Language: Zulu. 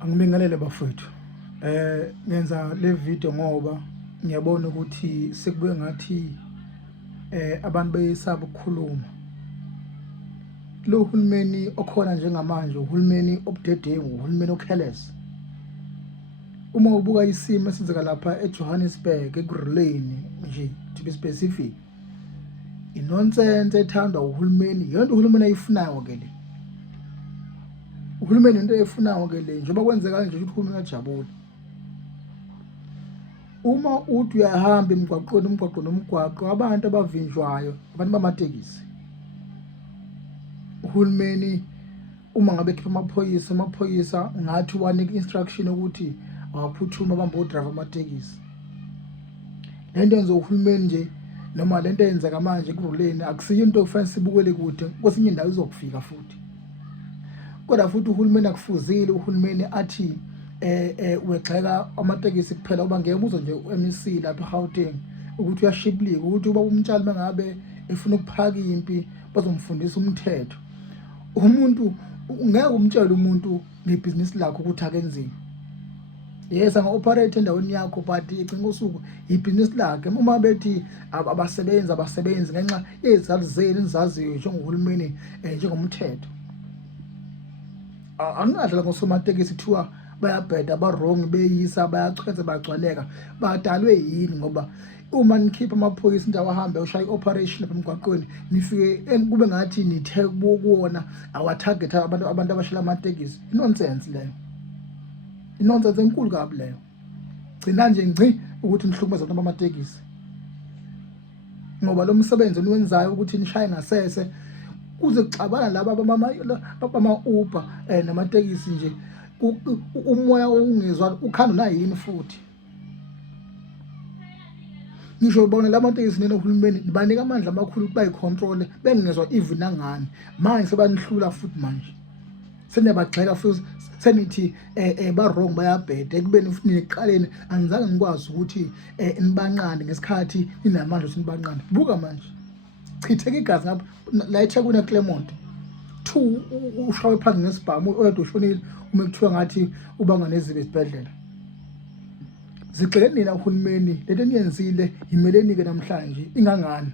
Angibingelele bafowethu. Ngenza le video ngoba ngiyabona ukuthi sekubuye ngathi abantu bayisaba ukukhuluma. Lo hulumeni okhona njengamanje uhulumeni obudedengu, uhulumeni ocareless. Uma ubuka isimo esenzeka lapha eJohannesburg eGruleni nje to be specific, inonsense ethandwa uhulumeni, yonke uhulumeni ayifunayo ke le. Uhulumeni into efunayo ke le njengoba kwenzeka kanje ukuthi uhulumeni ajabule. Uma uthi uyahamba umgwaqo abantu abavinjwayo abantu bamatekisi, uhulumeni uma ngabe khipha amaphoyisa ngathi wanika instruction ukuthi awaphuthuma abambe odriver amatekisi. Lento yenza uhulumeni nje noma lento eyenzeka manje eGruleni akusiyo into okufanele sibukele kude, kwesinye indawo izokufika futhi. Kodwa futhi uhulumeni akufuzile uhulumeni athi wegxeka amatekisi kuphela uba ngeke uzwe nje uMEC lapha eGauteng ukuthi uyashiplika ukuthi uba umtshali mangabe efuna ukuphaka impi bazomfundisa umthetho. Umuntu ngeke umtshele umuntu ngebhizinisi lakho ukuthi akenzini. Yes, anga-operate endaweni yakho but igcina usuku ibhizinisi lakhe. Uma bethi abasebenzi ngenxa yezizathu zenu enizaziyo njengohulumeni njengomthetho. Angadla ngosomatekisi kuthiwa bayabheda ba-wrong beyisa bayachwenza bayagcwaleka badalwe yini ngoba uma nikhipha amaphoyisa into awahambe ushaya i-operation lapha emgwaqweni nifike kube ngathi nithe kuwona awatarget abantu abashayela amatekisi. Nonsense leyo, inonsense enkulu kabi leyo. Gcina nje ngci ukuthi nihlukumeza abantu bamatekisi ngoba lo msebenzi oniwenzayo ukuthi nishaye ngasese kuze kuxabana laba bama-Uber namatekisi nje umoya ongezwa ukhanda na yini futhi. Ngisho bona lamatekisi nene uhulumeni banika amandla amakhulu ukuthi bayicontrol bengezwa even nangani. Manje sebanihlula futhi manje seniyabagxeka futhi senithi ba-wrong bayabheda ekubeni futhi niqaleni anizange nikwazi ukuthi nibanqande ngesikhathi ninamandla ukuthi nibanqande. Buka manje chitheka igazi ngapha la eThekwini eClermont 2 ushawe phansi ngesibhamu oyedwa ushonile uma kuthiwa ngathi ubanga nezibe esibhedlela. Zigxekeni nina uhulumeni lento eniyenzile yimeleni ke namhlanje ingangani.